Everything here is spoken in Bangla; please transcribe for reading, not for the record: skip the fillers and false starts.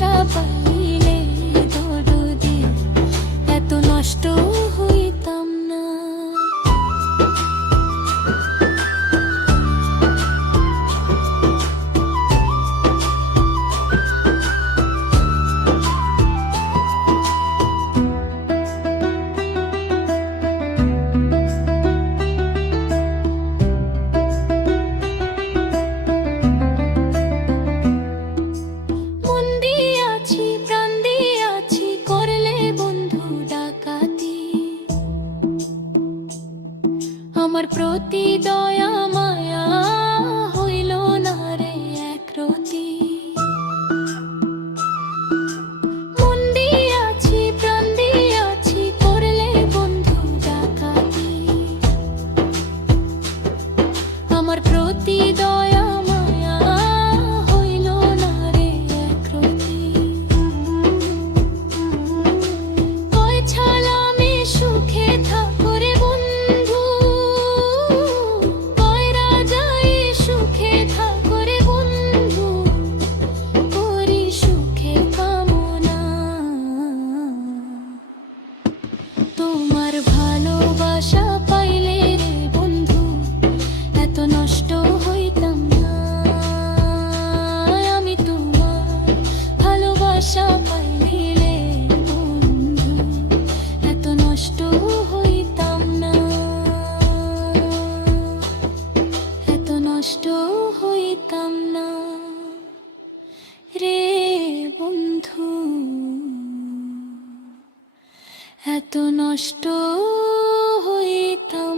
ভালোবাসা পাইলে দরদি এত নষ্ট হইতাম না। আমার প্রতি দয়া মায়া হইল না রে একরতি। মন দিয়াছি প্রাণ দিয়াছি করলে বন্ধু ডাকাতি। আমার প্রতি দয়া মায়া হইল না রে একরতি। কয় ছালা আমি সুখে থাকো রে বন্ধু, তোমার ভালোবাসা পাইলে রে বন্ধু এত নষ্ট হইতাম না। আমি তোমার ভালোবাসা পাইলে বন্ধু এত নষ্ট হইতাম না, এত নষ্ট হইতাম না রে বন্ধু, এত নষ্ট হইতাম।